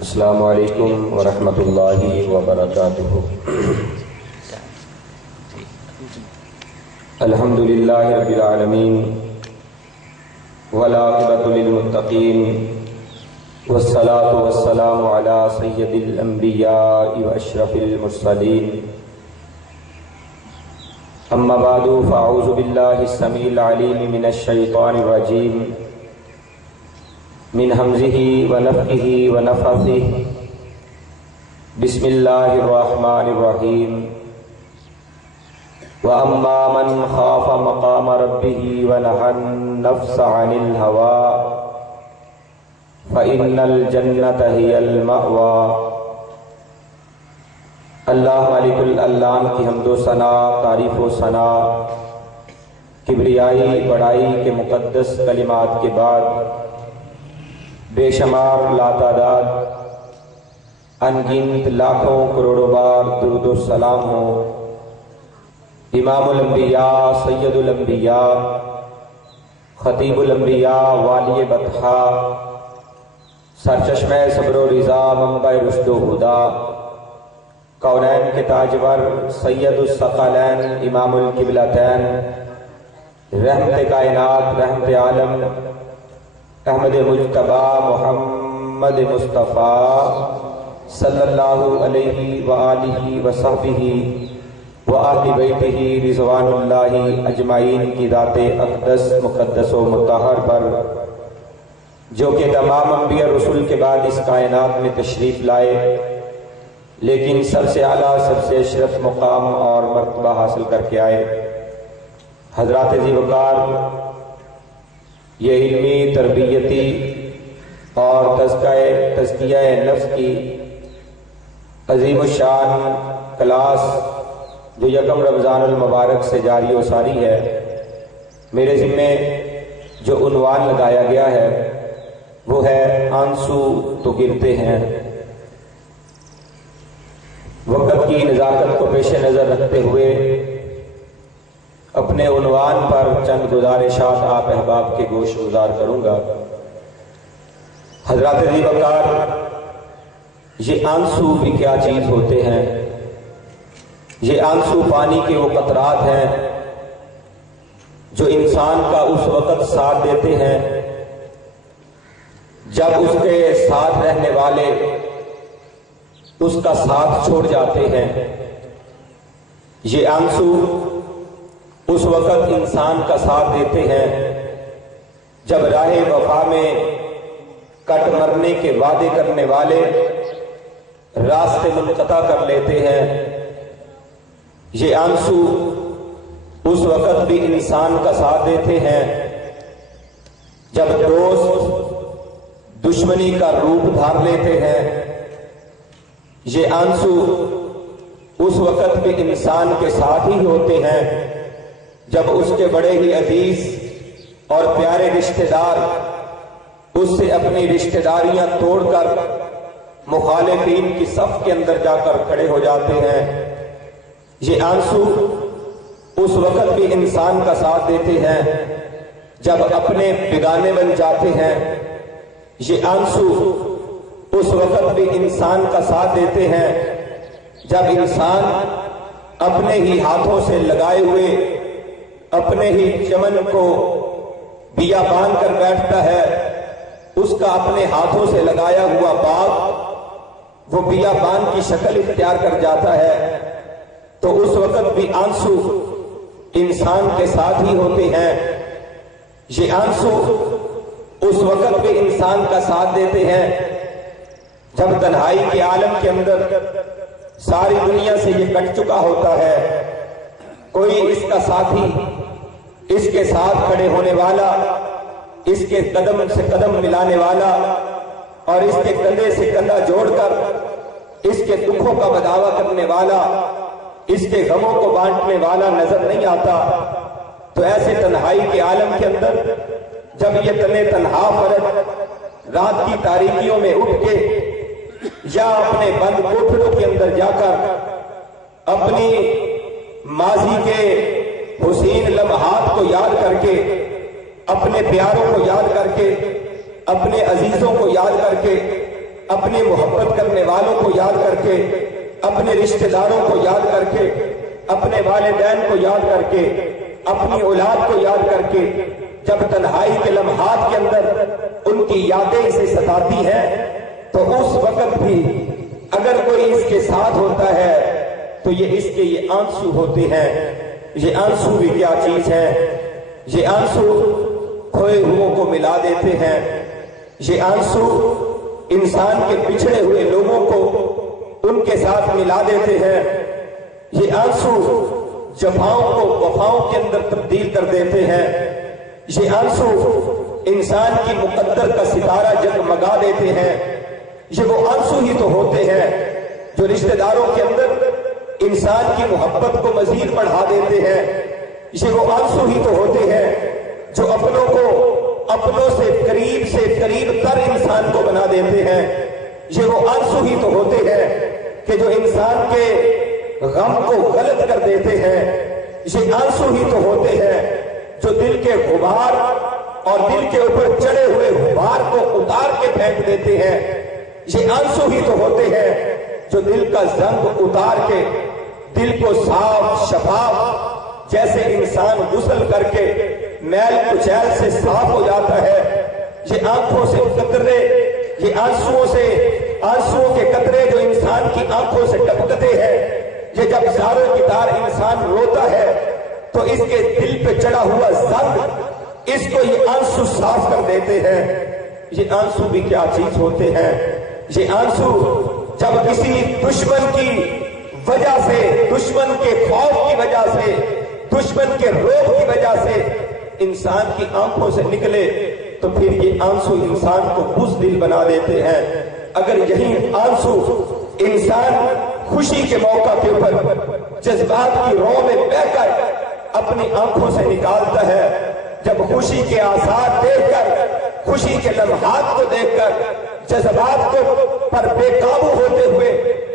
السلام علیکم ورحمۃ اللہ وبرکاتہ۔ الحمد للہ رب العالمین والعاقبۃ للمتقین والصلاۃ والسلام علی سید الانبیاء واشرف المرسلین، اما بعد فاعوذ باللہ السمیع العلیم من الشیطان الرجیم من حمزہ ونفخہ ونفثہ، بسم اللہ الرحمن الرحیم۔ وَأَمَّا مَنْ خَافَ مَقَامَ رَبِّهِ وَنَهَى النَّفْسَ عَنِ الْهَوَىٰ فَإِنَّ الْجَنَّةَ هِيَ الْمَأْوَىٰ۔ اللہ مالک الالام کی حمد و ثنا، تعریف و ثنا، کبریائی بڑائی کے مقدس کلمات کے بعد بے شمار لاتعداد انگنت لاکھوں کروڑوں بار درود و سلام ہو امام الانبیاء، سید الانبیاء، خطیب الانبیاء، والی بطحا، سرچشمہ صبر و رضا، منبع رشد و ہدا، کونین کے تاجور، سید الثقلین، امام القبلتین، رحمت کائنات، رحمت عالم، احمد مجتبی محمد مصطفیٰ صلی اللہ علیہ وآلہ وصحبہ وآل بیتہ رضوان اللہ اجمعین کی ذات اقدس مقدس و مطہر پر، جو کہ تمام انبیاء رسول کے بعد اس کائنات میں تشریف لائے، لیکن سب سے اعلیٰ، سب سے اشرف مقام اور مرتبہ حاصل کر کے آئے، حضرات ذی وقار، یہ علمی، تربیتی اور تزکیہ نفس کی عظیم الشان کلاس جو یکم رمضان المبارک سے جاری و ساری ہے، میرے ذمے جو عنوان لگایا گیا ہے وہ ہے آنسو تو گرتے ہیں۔ وقت کی نزاکت کو پیش نظر رکھتے ہوئے اپنے عنوان پر چند گزارشات آپ احباب کے گوش گزار کروں گا۔ حضرات ذی وقار، یہ آنسو بھی کیا چیز ہوتے ہیں؟ یہ آنسو پانی کے وہ قطرات ہیں جو انسان کا اس وقت ساتھ دیتے ہیں جب اس کے ساتھ رہنے والے اس کا ساتھ چھوڑ جاتے ہیں۔ یہ آنسو اس وقت انسان کا ساتھ دیتے ہیں جب راہ وفا میں کٹ مرنے کے وعدے کرنے والے راستے منقطع کر لیتے ہیں۔ یہ آنسو اس وقت بھی انسان کا ساتھ دیتے ہیں جب دوست دشمنی کا روپ دھار لیتے ہیں۔ یہ آنسو اس وقت بھی انسان کے ساتھ ہی ہوتے ہیں جب اس کے بڑے ہی عزیز اور پیارے رشتہ دار اس سے اپنی رشتہ داریاں توڑ کر مخالفین کی صف کے اندر جا کر کھڑے ہو جاتے ہیں۔ یہ آنسو اس وقت بھی انسان کا ساتھ دیتے ہیں جب اپنے بیگانے بن جاتے ہیں۔ یہ آنسو اس وقت بھی انسان کا ساتھ دیتے ہیں جب انسان اپنے ہی ہاتھوں سے لگائے ہوئے اپنے ہی چمن کو بیابان کر بیٹھتا ہے، اس کا اپنے ہاتھوں سے لگایا ہوا باغ وہ بیابان کی شکل اختیار کر جاتا ہے، تو اس وقت بھی آنسو انسان کے ساتھ ہی ہوتے ہیں۔ یہ آنسو اس وقت بھی انسان کا ساتھ دیتے ہیں جب تنہائی کے عالم کے اندر ساری دنیا سے یہ کٹ چکا ہوتا ہے، کوئی اس کا ساتھی، اس کے ساتھ کھڑے ہونے والا، اس کے قدم سے قدم ملانے والا اور اس کے کندھے سے کندھا جوڑ کر اس کے دکھوں کا بداوا کرنے والا، اس کے غموں کو بانٹنے والا نظر نہیں آتا۔ تو ایسے تنہائی کے عالم کے اندر جب یہ تنہا فرد رات کی تاریکیوں میں اٹھ کے یا اپنے بند کوٹھڑوں کے اندر جا کر اپنی ماضی کے حسین لمحات کو یاد کر کے، اپنے پیاروں کو یاد کر کے، اپنے عزیزوں کو یاد کر کے، اپنے محبت کرنے والوں کو یاد کر کے، اپنے رشتہ داروں کو یاد کر کے، اپنے والدین کو یاد کر کے، اپنی اولاد کو یاد کر کے، جب تنہائی کے لمحات کے اندر ان کی یادیں اسے ستاتی ہیں، تو اس وقت بھی اگر کوئی اس کے ساتھ ہوتا ہے تو یہ اس کے یہ آنسو ہوتے ہیں۔ یہ آنسو بھی کیا چیز ہے؟ یہ آنسو کھوئے ہوئوں کو ملا دیتے ہیں۔ یہ آنسو انسان کے بچھڑے ہوئے لوگوں کو ان کے ساتھ ملا دیتے ہیں۔ یہ آنسو جفاؤں کو وفاؤں کے اندر تبدیل کر دیتے ہیں۔ یہ آنسو انسان کی مقدر کا ستارہ جگمگا دیتے ہیں۔ یہ وہ آنسو ہی تو ہوتے ہیں جو رشتہ داروں کے اندر انسان کی محبت کو مزید بڑھا دیتے ہیں۔ یہ وہ آنسو ہی تو ہوتے ہیں جو اپنوں کو اپنوں سے قریب تر انسان کو بنا دیتے ہیں۔ یہ وہ آنسو ہی تو ہوتے ہیں کہ جو انسان کے غم کو غلط کر دیتے ہیں۔ یہ آنسو ہی تو ہوتے ہیں جو دل کے غبار اور دل کے اوپر چڑھے ہوئے غبار کو اتار کے پھینک دیتے ہیں۔ یہ آنسو ہی تو ہوتے ہیں جو دل کا زنگ اتار کے دل کو صاف شفاف، جیسے انسان غسل کر کے میل کچیل سے صاف ہو جاتا ہے۔ یہ آنکھوں سے قطرے، یہ آنسوؤں کے قطرے جو انسان کی آنکھوں سے ٹپکتے ہیں، یہ جب زاروں کی دار انسان روتا ہے تو اس کے دل پہ چڑھا ہوا زنگ اس کو یہ آنسو صاف کر دیتے ہیں۔ یہ آنسو بھی کیا چیز ہوتے ہیں؟ یہ آنسو جب کسی دشمن کی وجہ سے، دشمن کے خوف کی وجہ سے، دشمن کے روب کی وجہ سے انسان کی آنکھوں سے نکلے تو پھر یہ آنسو انسان کو بزدل بنا دیتے ہیں۔ اگر یہی آنسو انسان خوشی کے موقع کے اوپر جذبات کی رو میں بہہ کر اپنی آنکھوں سے نکالتا ہے، جب خوشی کے آثار دیکھ کر، خوشی کے لمحات کو دیکھ کر جذبات کو پر بے قابو ہوتے ہوئے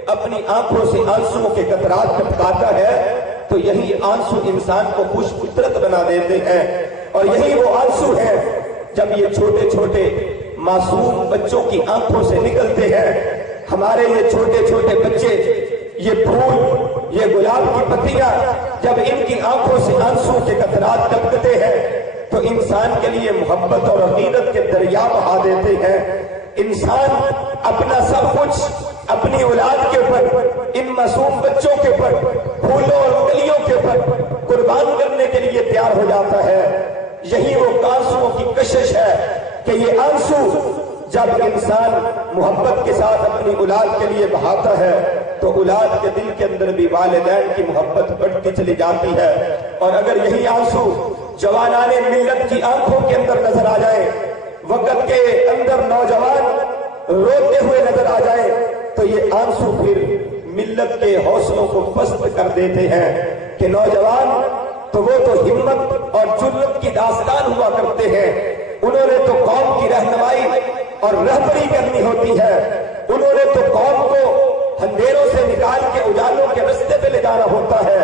اپنی آنکھوں سے آنسوؤں کے قطرات ٹپکاتا ہے، تو یہی آنسو انسان کو خوش فطرت بنا دیتے ہیں۔ اور یہی وہ آنسو ہیں جب یہ چھوٹے چھوٹے معصوم بچوں کی آنکھوں سے نکلتے ہیں۔ ہمارے یہ چھوٹے چھوٹے بچے، یہ پھول، یہ گلاب کی پتیاں، جب ان کی آنکھوں سے آنسو کے قطرات ٹپکتے ہیں تو انسان کے لیے محبت اور عقیدت کے دریا بہا دیتے ہیں۔ انسان اپنا سب کچھ اپنی اولاد کے اوپر، ان معصوم بچوں کے اوپر، پھولوں اور کلیوں کے اوپر قربان کرنے کے لیے تیار ہو جاتا ہے۔ یہی وہ آنسوؤں کی کشش ہے کہ یہ آنسو جب انسان محبت کے ساتھ اپنی اولاد کے لیے بہاتا ہے تو اولاد کے دل کے اندر بھی والدین کی محبت بڑھتی چلی جاتی ہے۔ اور اگر یہی آنسو جوانان ملت کی آنکھوں کے اندر نظر آ جائے، وقت کے اندر نوجوان روتے ہوئے نظر آ جائے، تو یہ آنسو پھر ملت کے حوصلوں کو پست کر دیتے ہیں کہ نوجوان تو وہ تو ہمت اور جرأت کی داستان ہوا کرتے ہیں، انہوں نے تو قوم کی رہنمائی اور رہبری کرنی ہوتی ہے، انہوں نے تو قوم کو اندھیروں سے نکال کے اجالوں کے رستے پہ لے جانا ہوتا ہے،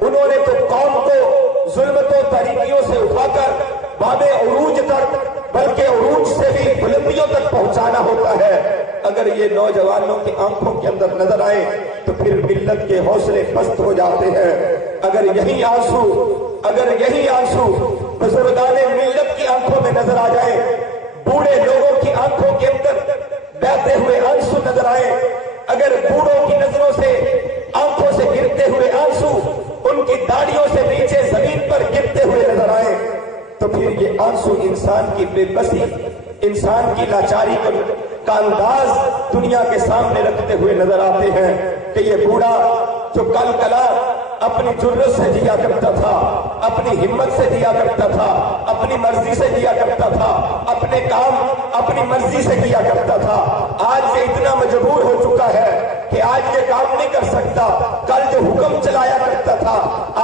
انہوں نے تو قوم کو ظلمتوں تاریکیوں سے اٹھا کر باب عروج تک، بلکہ عروج سے بھی بلندیوں تک پہنچانا ہوتا ہے۔ اگر یہ نوجوانوں کی آنکھوں کے اندر نظر آئے تو پھر ملت کے حوصلے پست ہو جاتے ہیں۔ اگر یہی آنسو بزرگان ملت کی آنکھوں میں نظر آ جائے، بوڑھے لوگوں کی آنکھوں کے اندر بہتے ہوئے آنسو نظر آئے، اگر بوڑھوں کی نظروں سے آنکھوں سے گرتے ہوئے آنسو ان کی داڑھیوں سے نیچے زمین پر گرتے ہوئے نظر آئے، تو پھر یہ آنسو انسان کی بے بسی، انسان کی لاچاری کا انداز دنیا کے سامنے رکھتے ہوئے نظر آتے ہیں کہ یہ بوڑھا جو کل کلا اپنی جرأت سے جیا کرتا تھا، اپنی ہمت سے جیا کرتا تھا، اپنی مرضی سے جیا کرتا تھا، اپنے کام اپنی مرضی سے کیا کرتا تھا، آج سے اتنا مجبور ہو چکا ہے کہ آج یہ کام نہیں کر سکتا، کل جو حکم چلایا کرتا تھا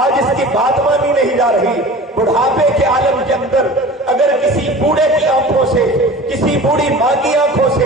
آج اس کی بات مانی نہیں جا رہی۔ بڑھاپے کے عالم کے اندر اگر کسی بوڑھے کی آنکھوں سے، کسی بوڑھی ماں کی آنکھوں سے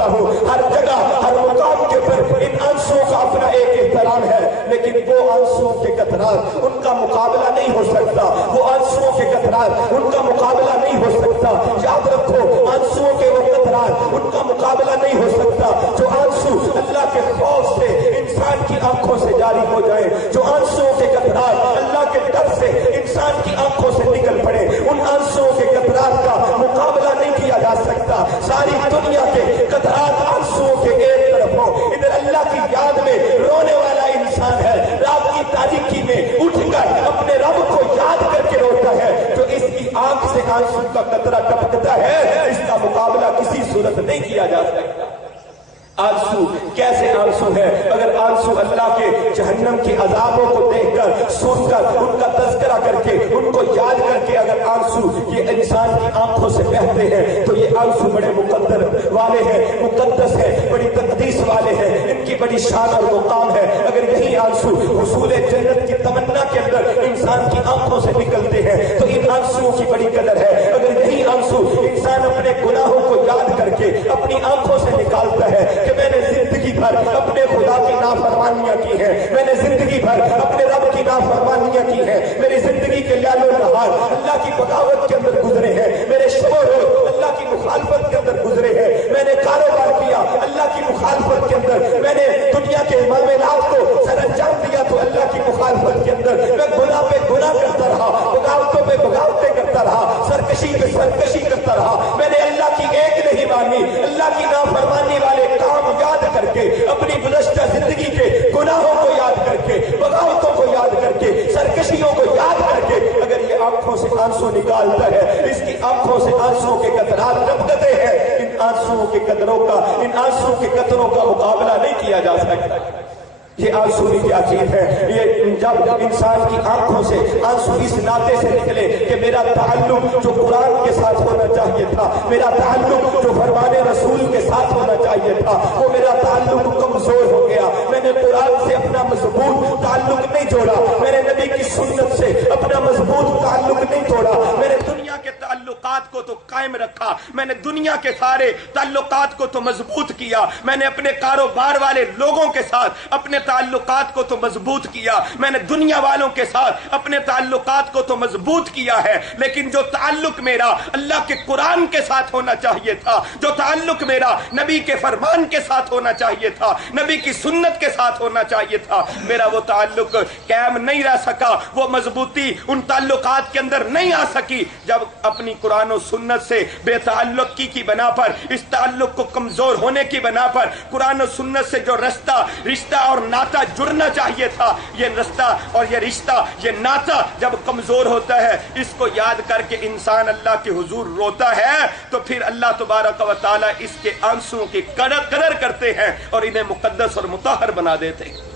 کرتا ہوں ہر جگہ ہر مقام کے پر ان آنسوؤں کا اپنا ایک احترام ہے، لیکن وہ آنسوؤں کے قطرات ان کا مقابلہ نہیں ہو سکتا، وہ آنسوؤں کے قطرات ان کا مقابلہ نہیں ہو سکتا۔ یاد رکھو آنسوؤں کے وہ قطرات ان کا مقابلہ نہیں ہو سکتا جو آنسو اللہ کے خوف سے انسان کی آنکھوں سے جاری ہو جائے، جو آنسوؤں کے قطرات اللہ کے ڈر سے انسان کی آنکھوں سے نکل پڑے، ان آنسوؤں کے قطرات کا مقابلہ نہیں کیا جا سکتا۔ ساری دنیا کے قطرات آنسوؤں کے ایک طرف ہو، ادھر اللہ کی یاد میں رونے والا انسان ہے، رات کی تاریکی میں اٹھ کر اپنے رب کو یاد کر کے روتا ہے، جو اس کی آنکھ سے آنسو کا قطرہ ٹپکتا ہے، اس کا مقابلہ کسی صورت نہیں کیا جا سکتا۔ آنسو کیسے آنسو ہے؟ اگر آنسو اللہ کے جہنم کی عذابوں کو دیکھ کر سن کر ان کا تذکرہ کر کے ان کو یاد کر کے اگر آنسو یہ انسان کی آنکھوں سے بہتے ہیں تو یہ آنسو بڑے مقدر والے ہیں، مقدس ہیں، بڑی تقدیس والے ہیں، ان کی بڑی شان اور مقام ہے۔ اگر یہی آنسو حصول جنت کی تمنا کے اندر انسان کی آنکھوں سے نکلتے ہیں تو ان آنسوؤں کی بڑی قدر ہے۔ اگر یہی آنسو انسان اپنے گناہوں کو یاد کر کے اپنی آنکھوں سے نکالتا ہے کہ میں نے زندگی بھر اپنے خدا کی نافرمانیاں کی ہیں، میں نے زندگی بھر اپنے رب کی نافرمانیاں کی ہیں، میری زندگی کے لیل و نہار اللہ کی بغاوت کے اندر گزرے ہیں، میرے شب و روز اللہ کی مخالفت کے اندر گزرے ہیں، میں نے کاروبار کیا اللہ کی مخالفت کے اندر، میں نے دنیا کے معاملات کو سر انجام دیا تو اللہ کی مخالفت کے اندر، میں گناہ پہ گناہ کرتا رہا، بغاوتوں پہ بغاوتیں کرتا رہا، سرکشی پہ سرکشی کرتا رہا، میں نے اللہ کی ایک نہیں مانی، اللہ کی نافرمانی والے کام یاد کر کے اپنی گزشتہ زندگی کے گناہوں کو یاد کر کے بغاوتوں کو یاد کر کے سرکشیوں کو یاد کر کے اگر یہ آنکھوں سے آنسو نکالتا ہے، اس کی آنکھوں سے آنسو کے قطرات ٹپکتے ہیں، ان آنسوؤں کے قطروں کا ان آنسو کے قطروں کا مقابلہ نہیں کیا جا سکتا۔ یہ آنسو کی کیا چیز ہے؟ یہ جب انسان کی آنکھوں سے آنسو اس ناطے سے نکلے کہ میرا تعلق جو قرآن کے ساتھ ہونا چاہیے تھا، میرا تعلق جو فرمان رسول کے ساتھ ہونا چاہیے تھا، وہ میرا تعلق کمزور ہو گیا، میں نے قرآن سے اپنا مضبوط تعلق نہیں جوڑا، میں نے نبی کی سنت سے اپنا مضبوط تعلق نہیں جوڑا، میں نے دنیا کے تعلقات کو تو قائم رکھا، میں نے دنیا کے سارے تعلقات کو تو مضبوط کیا، میں نے اپنے کاروبار والے لوگوں کے ساتھ اپنے تعلقات کو تو مضبوط کیا، میں نے دنیا والوں کے ساتھ اپنے تعلقات کو تو مضبوط کیا ہے، لیکن جو تعلق میرا اللہ کے قرآن کے ساتھ ہونا چاہیے تھا، جو تعلق میرا نبی کے فرمان کے ساتھ ہونا چاہیے تھا، نبی کی سنت کے ساتھ ہونا چاہیے تھا، میرا وہ تعلق قائم نہیں رہ سکا، وہ مضبوطی ان تعلقات کے اندر نہیں آ سکی جب اپنی قرآن و سنت سے بے تعلقی کی بنا پر، اس تعلق کو کمزور ہونے کی بنا پر قرآن و سنت سے جو رشتہ اور ناطہ جڑنا چاہیے تھا، یہ رشتہ اور یہ رشتہ یہ ناطہ جب کمزور ہوتا ہے، اس کو یاد کر کے انسان اللہ کے حضور روتا ہے تو پھر اللہ تبارک و تعالی اس کے آنسوؤں کی قدر کرتے ہیں اور انہیں مقدس اور مطہر بنا دیتے ہیں۔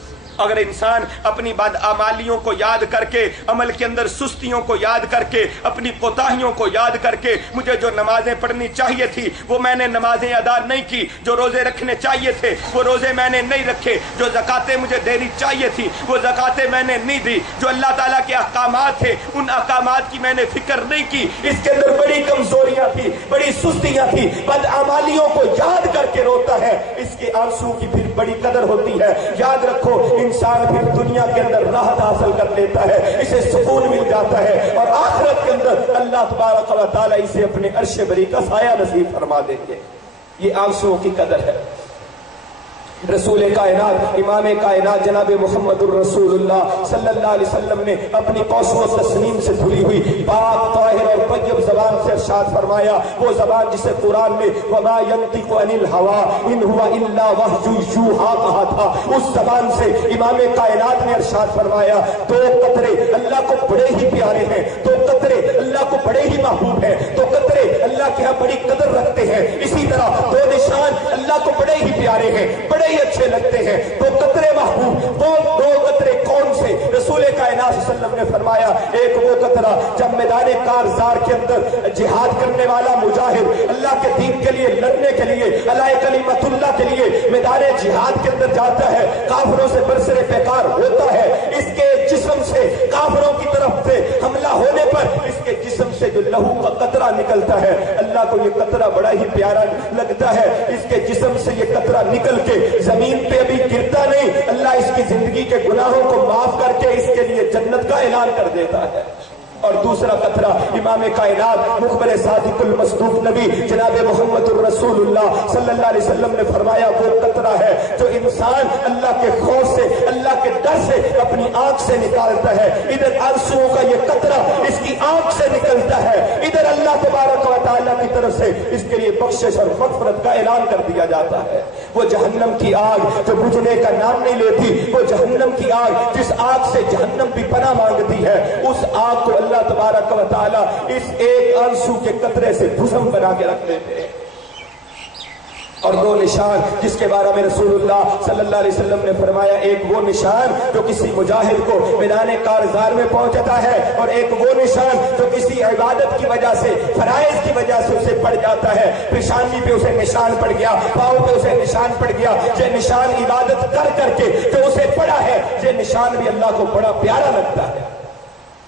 اگر انسان اپنی بدعمالیوں کو یاد کر کے، عمل کے اندر سستیوں کو یاد کر کے، اپنی کوتاہیوں کو یاد کر کے، مجھے جو نمازیں پڑھنی چاہیے تھی وہ میں نے نمازیں ادا نہیں کی، جو روزے رکھنے چاہیے تھے وہ روزے میں نے نہیں رکھے، جو زکاتیں مجھے دینی چاہیے تھی وہ زکاتیں میں نے نہیں دی، جو اللہ تعالیٰ کے احکامات تھے ان احکامات کی میں نے فکر نہیں کی، اس کے اندر بڑی کمزوریاں تھی، بڑی سستیاں تھی، بدعمالیوں کو یاد کر کے روتا ہے، اس کے آنسو کی پھر بڑی قدر ہوتی ہے۔ یاد رکھو انسان پھر دنیا کے اندر راحت حاصل کر لیتا ہے، اسے سکون مل جاتا ہے، اور آخرت کے اندر اللہ تبارک و تعالی اسے اپنے عرش بری کا سایہ نصیب فرما دیں گے۔ یہ آنسوؤں کی قدر ہے۔ رسول کائنات امام کائنات جناب محمد الرسول اللہ صلی اللہ علیہ وسلم نے اپنی قوس و تسنیم سے دھلی ہوئی پاک طاہر اور طیب زبان سے ارشاد فرمایا، وہ زبان جسے قرآن میں وما ينطق عن الهوى ان هو الا وحی یوحی کہا تھا، اس زبان سے امام کائنات نے ارشاد فرمایا دو قطرے اللہ کو بڑے ہی پیارے ہیں، دو قطرے اللہ کو بڑے ہی محبوب ہیں، دو قطرے اللہ کے ہاں بڑی قدر رکھتے ہیں، اسی طرح دو نشان اللہ کو بڑے ہی پیارے ہیں، بڑے اچھے لگتے ہیں، دو قطرے محبوب، وہ دو قطرے کون سے؟ رسول کائنات صلی اللہ علیہ وسلم نے فرمایا ایک وہ قطرہ جب میدان کارزار کے اندر جہاد کرنے والا مجاہد اللہ کے دین کے لیے لڑنے کے لیے علی کلمت اللہ کے لیے میدان جہاد کے اندر جاتا ہے، کافروں سے برسر پیکار ہوتا ہے، اس کے جسم سے کافروں کی طرف سے حملہ ہونے پر اس کے جسم سے جو لہو کا قطرہ قطرہ نکلتا ہے، اللہ کو یہ قطرہ بڑا ہی پیارا لگتا ہے، اس کے جسم سے یہ قطرہ نکل کے زمین پہ ابھی گرتا نہیں، اللہ اس کی زندگی کے گناہوں کو معاف کر کے اس کے لیے جنت کا اعلان کر دیتا ہے۔ اور دوسرا قطرہ امام کائنات مخبر صادق المصدوق نبی جناب محمد الرسول اللہ صلی اللہ علیہ وسلم نے فرمایا وہ قطرہ ہے جو انسان اللہ کے خوف سے، اللہ کے ڈر سے اپنی آنکھ سے نکالتا ہے۔ ادھر آنسوؤں کا یہ قطرہ اس کی آنکھ سے نکلتا ہے، ادھر اللہ تبارک و تعالیٰ کی طرف سے اس کے لیے بخشش اور مغفرت کا اعلان کر دیا جاتا ہے۔ وہ جہنم کی آگ جو بجھنے کا نام نہیں لیتی، وہ جہنم کی آگ جس آگ سے جہنم بھی پناہ مانگتی ہے، اس آگ کو اللہ تبارک و تعالی اس ایک آنسو کے قطرے سے بھسم بنا کے رکھ لیتے ہیں۔ اور دو نشان جس کے بارے میں رسول اللہ صلی اللہ علیہ وسلم نے فرمایا، ایک وہ نشان جو کسی مجاہد کو میدان کارزار میں پہنچتا ہے، اور ایک وہ نشان جو کسی عبادت کی وجہ سے، فرائض کی وجہ سے اسے پڑ جاتا ہے۔ پیشانی پہ اسے نشان پڑ گیا، پاؤں پہ اسے نشان پڑ گیا، یہ نشان عبادت کر کر کے جو اسے پڑا ہے، یہ نشان بھی اللہ کو بڑا پیارا لگتا ہے۔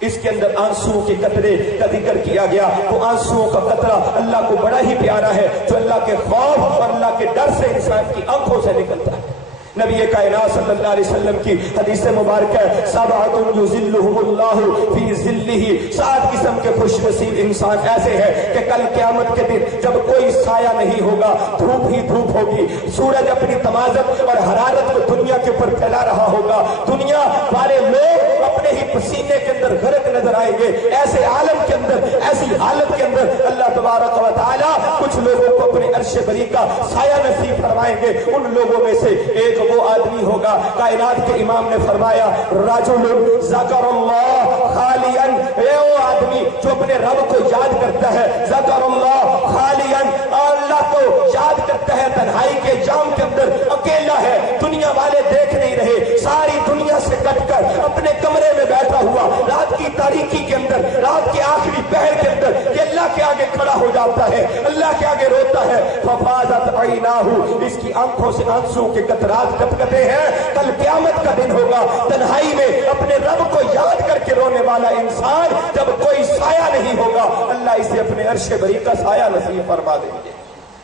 اس کے اندر آنسو کے قطرے کا ذکر کیا گیا، وہ آنسو کا قطرہ اللہ کو بڑا ہی پیارا ہے جو اللہ کے خوف اور اللہ کے ڈر سے انسان کی آنکھوں سے نکلتا ہے۔ نبی کائنات صلی اللہ علیہ وسلم کی حدیث مبارکہ ہے، سبعۃ یظلھم اللہ فی ظلہ، 7 قسم کے خوش نصیب انسان ایسے ہیں کہ کل قیامت کے دن جب کوئی سایہ نہیں ہوگا، دھوپ ہی دھوپ ہوگی، سورج اپنی تمازت اور حرارت کو دنیا کے اوپر پھیلا رہا ہوگا، دنیا والے لوگ اپنے ہی پسینے کے اندر غرق نظر آئیں گے۔ ایسے عالم کے اندر، ایسی حالت کے اندر اللہ تبارک و تعالی کچھ لوگوں کو اپنے عرش بری کا سایہ نصیب فرمائیں گے۔ ان لوگوں میں سے ایک وہ آدمی ہوگا، کائنات کے امام نے فرمایا، رجل ذکر اللہ خالیا، وہ آدمی جو اپنے رب کو یاد کرتا ہے، ذکر اللہ خالیا، اللہ کو یاد کرتا ہے تنہائی کے جام کے اندر، اکیلا ہے، دنیا والے دیکھ نہیں رہے، ساری دنیا سے کٹ کر اپنے کمرے میں بیٹھا ہوا، رات کی تاریکی کے اندر، رات کے آخری پہر کے اندر یہ اللہ کے آگے کھڑا ہو جاتا ہے، اللہ کے آگے روتا ہے، ففاضت عیناہ، اس کی آنکھوں سے آنسو کے قطرات ٹپکتے ہیں۔ کل قیامت کا دن ہوگا، تنہائی میں اپنے رب کو یاد کر کے رونے والا انسان، جب کوئی سایہ نہیں ہوگا، اللہ اسے اپنے عرش بری کا سایہ نصیب فرما دیں گے۔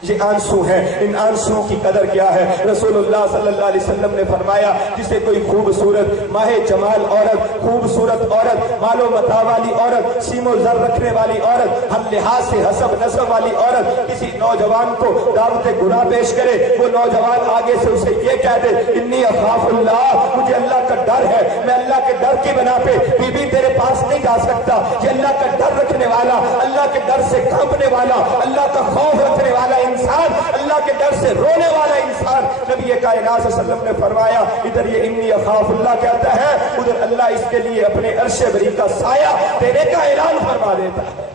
یہ آنسو ہیں، ان آنسو کی قدر کیا ہے؟ رسول اللہ صلی اللہ علیہ وسلم نے فرمایا، جسے کوئی خوبصورت ماہ جمال عورت، خوبصورت عورت، مال و متاع والی عورت، سیم و زر رکھنے والی عورت، ہر لحاظ سے حسب نسب والی عورت کسی نوجوان کو دعوت گناہ پیش کرے، وہ نوجوان آگے سے اسے یہ کہہ دے، انی اخاف اللہ، مجھے اللہ کا ڈر ہے، میں اللہ کے ڈر کی بنا پہ بی بی تیرے پاس نہیں جا سکتا، یہ اللہ کا ڈر رکھنے والا، اللہ کے ڈر سے کانپنے والا، اللہ کا خوف رکھنے والا انسان، اللہ کے ڈر سے رونے والا انسان، نبی کائنات صلی اللہ علیہ وسلم نے فرمایا، ادھر یہ انی اخاف اللہ کہتا ہے، ادھر اللہ اس کے لیے اپنے عرش بری کا سایہ دینے کا اعلان فرما دیتا ہے۔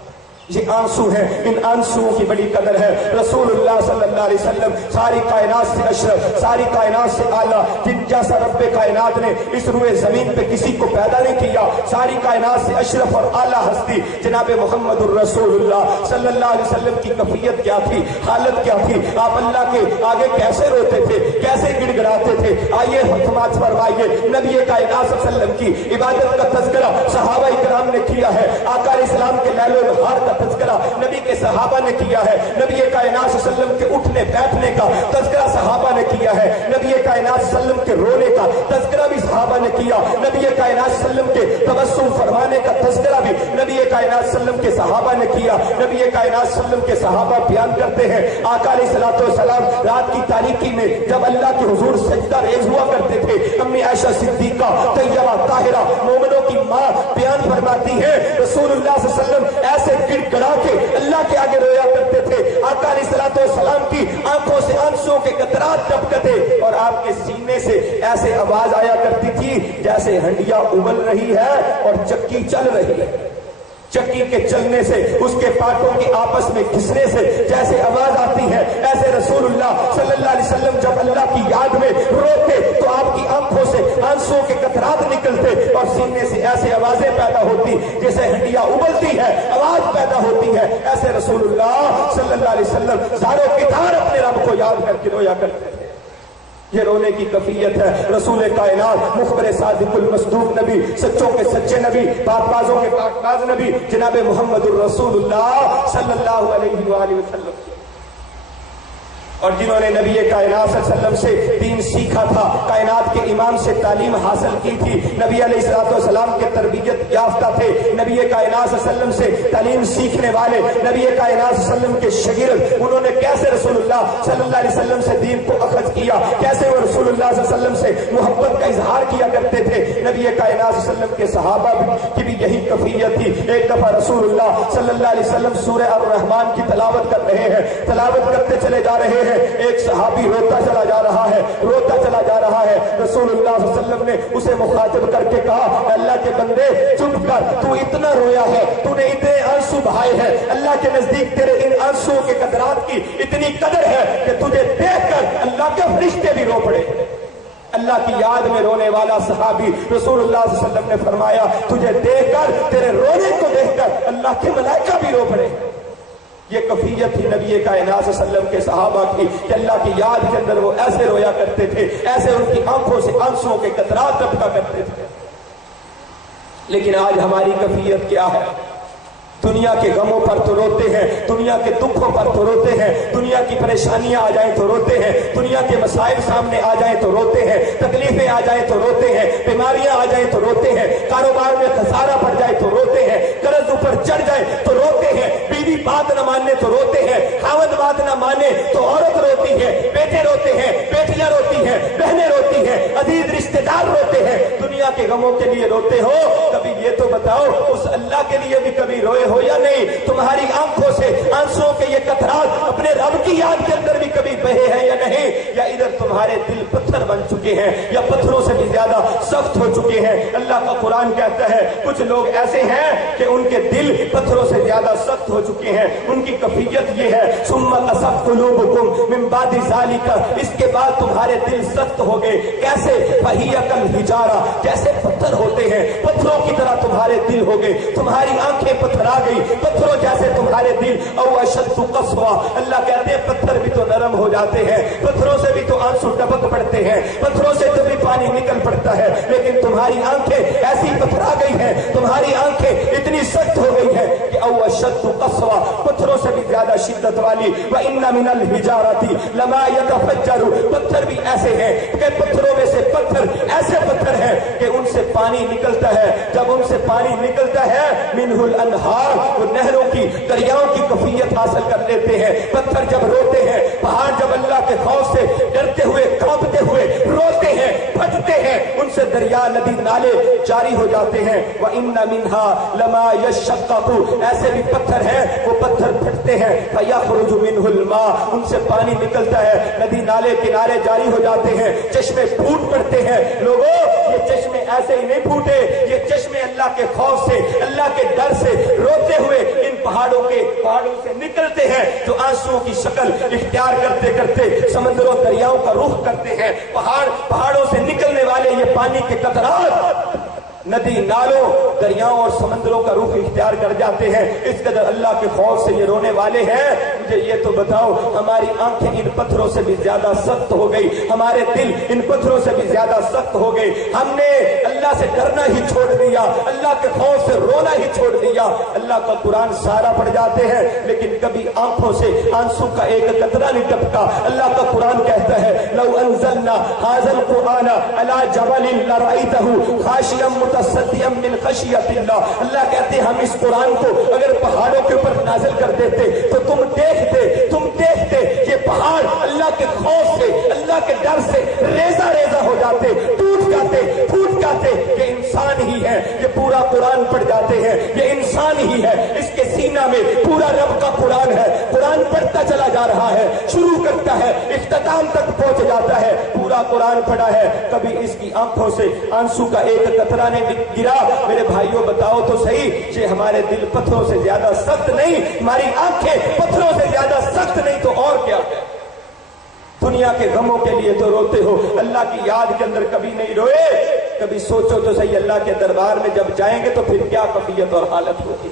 یہ آنسو ہیں، ان آنسوؤں کی بڑی قدر ہے۔ رسول اللہ صلی اللہ علیہ وسلم ساری کائنات سے اشرف، ساری کائنات سے اعلیٰ، جن جیسا رب کائنات نے اس روئے زمین پہ کسی کو پیدا نہیں کیا، ساری کائنات سے اشرف اور اعلیٰ ہستی جناب محمد الرسول اللہ صلی اللہ علیہ وسلم کی کیفیت کیا تھی، حالت کیا تھی، آپ اللہ کے آگے کیسے روتے تھے، کیسے گڑ گڑاتے تھے؟ آئیے سماعت فرمائیے، نبی کائنات صلی اللہ علیہ وسلم کی عبادت کا تذکرہ صحابہ کرام نے کیا ہے، آقا علیہ السلام کے لیل و نہار کا تذکرہ نبی کے صحابہ نے کیا ہے، نبی کائنات صلی اللہ علیہ وسلم کے اٹھنے بیٹھنے کا تذکرہ صحابہ نے کیا ہے، نبی کائنات صلی اللہ علیہ وسلم کے رونے کا تذکرہ بھی صحابہ نے کیا، نبی کائنات صلی اللہ علیہ وسلم کے تبسم فرمانے کا تذکرہ بھی نبی کائنات صلی اللہ علیہ وسلم کے صحابہ نے کیا۔ نبی کائنات صلی اللہ علیہ وسلم کے صحابہ بیان کرتے ہیں، آقا علیہ السلام رات کی تاریکی میں جب اللہ کے حضور سجدہ ریز ہوا کرتے تھے، امی عائشہ صدیقہ طیبہ طاہرہ مومنوں کی ماں بیان فرماتی ہے، رسول اللہ صلی اللہ علیہ وسلم ایسے گڑ گڑا کے اللہ کے آگے رویا کرتے تھے، آقا علیہ السلام کی آنکھوں سے آنسوؤں کے قطرات ٹپکتے اور آپ کے سینے سے ایسے آواز آیا کرتی تھی جیسے ہنڈیا ابل رہی ہے اور چکی چل رہی ہے، چکی کے چلنے سے، اس کے پاٹوں کے آپس میں گھسنے سے جیسے آواز آتی ہے، ایسے رسول اللہ صلی اللہ علیہ وسلم جب اللہ کی یاد میں روتے تو آپ کی آنکھوں سے آنسوؤں کے قطرات نکلتے اور سینے سے ایسے آوازیں پیدا ہوتی جیسے ہنڈیا ابلتی ہے، آواز پیدا ہوتی ہے، ایسے رسول اللہ صلی اللہ علیہ وسلم زاروں کی دھار اپنے رب کو یاد کر کے رویا کرتے تھے۔ یہ رونے کی کیفیت ہے۔ رسول کائنات، مخبر صادق المصدوق نبی، سچوں کے سچے نبی، پاک بازوں کے پاک باز نبی، جناب محمد الرسول اللہ صلی اللہ علیہ وآلہ وسلم، اور جنہوں نے نبی کائنات صلی اللہ علیہ وسلم سے دین سیکھا تھا، کائنات کے امام سے تعلیم حاصل کی تھی، نبی علیہ الصلوۃ والسلام کے تربیت یافتہ تھے، نبی کائنات صلی اللہ علیہ وسلم سے تعلیم سیکھنے والے، نبی کائنات صلی اللہ علیہ وسلم کے شاگرد، انہوں نے کیسے رسول اللہ صلی اللہ علیہ وسلم سے دین کو اخذ کیا، کیسے وہ رسول اللہ صلی اللہ علیہ وسلم سے محبت کا اظہار کیا کرتے تھے۔ نبی کائنات صلی اللہ علیہ وسلم کے صحابہ کی بھی یہی کیفیت تھی۔ ایک دفعہ رسول اللہ صلی اللہ علیہ وسلم سورہ الرحمن کی تلاوت کر رہے ہیں، تلاوت کرتے چلے جا رہے ہیں، ایک صحابی روتا چلا جا رہا ہے، روتا چلا جا رہا ہے۔ رسول اللہ صلی اللہ علیہ وسلم نے اسے مخاطب کر کے کہا، اللہ کے بندے چپ کر، تو اتنا رویا ہے، تو نے اتنے آنسو بہائے ہیں، اللہ کے نزدیک تیرے ان آنسو کے قطرات کی اتنی قدر ہے کہ تجھے دیکھ کر اللہ کے فرشتے بھی رو پڑے۔ اللہ کی یاد میں رونے والا صحابی، رسول اللہ صلی اللہ علیہ وسلم نے فرمایا، تجھے دیکھ کر، تیرے رونے کو دیکھ کر اللہ کے ملائکہ بھی رو پڑے۔ یہ کیفیت تھی نبی کائنات صلی اللہ علیہ وسلم کے صحابہ کی کہ اللہ کی یاد کے اندر وہ ایسے رویا کرتے تھے، ایسے ان کی آنکھوں سے آنسوؤں کے قطرات ٹپکا کرتے تھے۔ لیکن آج ہماری کیفیت کیا ہے؟ دنیا کے غموں پر تو روتے ہیں، دنیا کے دکھوں پر تو روتے ہیں، دنیا کی پریشانیاں آ جائیں تو روتے ہیں، دنیا کے مسائل سامنے آ جائیں تو روتے ہیں، تکلیفیں آ جائیں تو روتے ہیں، بیماریاں آ جائیں تو روتے ہیں، کاروبار میں خسارہ پڑ جائے تو روتے ہیں، قرض اوپر چڑھ جائے تو روتے ہیں، بیوی بات نہ ماننے تو روتے ہیں، خاوند بات نہ مانے تو عورت روتی ہے، بیٹے روتے ہیں، بیٹیاں روتی ہیں، بہنیں روتی ہیں، عزیز رشتے دار روتے ہیں۔ دنیا کے غموں کے لیے روتے ہو، کبھی یہ تو بتاؤ اس اللہ کے لیے بھی کبھی روئے ہو یا نہیں؟ تمہاری آنکھوں سے آنسوؤں کے یہ قطرات اپنے رب کی یاد کے اندر بھی کبھی بہے ہیں یا نہیں؟ یا ادھر تمہارے دل پتھر بن چکے ہیں، یا پتھروں سے بھی زیادہ سخت ہو چکے ہیں؟ اللہ کا قرآن کہتا ہے کچھ لوگ ایسے ہیں کہ ان کے دل پتھروں سے زیادہ سخت ہو چکے ہیں۔ ان کی کیفیت یہ ہے، ثم قسیت قلوبکم من بعد ذلک، اس کے بعد تمہارے دل سخت ہو گئے۔ کیسے؟ فہی کالحجارہ، جیسے پتھر ہوتے ہیں، پتھروں کی طرح تمہارے دل ہو گئے، تمہاری آنکھیں پتھرا گئی، پتھروں جیسے تمہارے دل، او اشد قسوہ، اللہ کہتے ہیں پتھر بھی تو نرم ہو جاتے ہیں، پتھروں سے بھی تو آنسو ٹپک پڑتے ہیں، پتھروں سے تو بھی پانی نکل پڑتا ہے، لیکن تمہاری آنکھیں ایسی پتھرا گئی ہیں، تمہاری آنکھیں اتنی سخت ہو گئی ہیں کہ او اشد قسوہ، پتھروں سے بھی زیادہ شدت والی۔ وَإِنَّ مِنَ الْحِجَارَةِ لَمَا يَتَفَجَّرُ، پتھر بھی ایسے ہیں کہ پتھروں میں سے پتھر ایسے پتھر ہیں کہ ان سے پانی نکلتا ہے، جب ان سے پانی نکلتا ہے منہ الانہار، وہ نہروں کی، دریاؤں کی کیفیت حاصل کر لیتے ہیں۔ پتھر جب روتے ہیں، پہاڑ جب اللہ کے خوف سے ڈرتے ہوئے، کانپتے ہوئے روتے ہیں، پھٹتے ہیں، ان سے دریا، ندی، نالے جاری ہو جاتے ہیں۔ وَإِنَّ مِنْهَا لَمَا يَشَّقَّقُ، ایسے بھی پتھر ہیں وہ پتھر پھٹتے ہیں، فَيَخْرُجُ مِنْهُ الْمَاءُ، ان سے پانی نکلتا ہے، ندی نالے کنارے جاری ہو جاتے ہیں، چشمے پھوٹ پڑتے ہیں۔ لوگوں، یہ چشمے ایسے ہی نہیں پھوٹے، یہ چشمے اللہ کے خوف سے، اللہ کے ڈر سے روتے ہوئے ان پہاڑوں سے نکلتے ہیں، جو آنسوؤں کی شکل اختیار کرتے کرتے سمندروں دریاؤں کا رخ کرتے ہیں۔ پہاڑوں سے نکلنے والے یہ پانی کے قطرات ندی، نالوں، دریاؤں اور سمندروں کا رخ اختیار کر جاتے ہیں۔ اس قدر اللہ کے خوف سے یہ رونے والے ہیں۔ مجھے یہ تو بتاؤ، ہماری آنکھیں ان پتھروں سے بھی زیادہ سخت ہو گئی، ہمارے دل ان پتھروں سے بھی زیادہ سخت ہو گئے، ہم نے اللہ سے ڈرنا ہی چھوڑ دیا، اللہ کے خوف سے رونا ہی چھوڑ دیا۔ اللہ کا قرآن سارا پڑھ جاتے ہیں لیکن کبھی آنکھوں سے آنسو کا ایک قطرہ نہیں ٹپکا۔ اللہ کا قرآن کہتا ہے لو انزلنا ھذا القرآن علی جبل لرأیتہ خاشعا متصدعا من خشیۃ اللہ، اللہ کہتے ہیں ہم اس قرآن کو اگر پہاڑوں کے اوپر نازل کر دیتے تو تم دیکھتے یہ پہاڑ اللہ کے خوف سے، اللہ کے ڈر سے ریزہ ریزہ ہو جاتے، ٹوٹ جاتے۔ یہ انسان ہی ہے، یہ پورا قرآن پڑھ جاتے ہیں، یہ انسان ہی ہے، اس کے سینہ میں پورا رب کا قرآن ہے، قرآن پڑھتا چلا جا رہا ہے، شروع کرتا ہے، اختتام تک پہنچ جاتا ہے، پورا قرآن پڑھا ہے، کبھی اس کی آنکھوں سے آنسو کا ایک قطرہ نے گرا؟ میرے بھائیوں بتاؤ تو صحیح، یہ ہمارے دل پتھروں سے زیادہ سخت نہیں، ہماری آنکھیں پتھروں سے زیادہ سخت نہیں تو اور کیا ہے؟ دنیا کے غموں کے لیے تو روتے ہو، اللہ کی یاد کے اندر کبھی نہیں روئے؟ کبھی سوچو تو صحیح، اللہ کے دربار میں جب جائیں گے تو پھر کیا کیفیت اور حالت ہوگی؟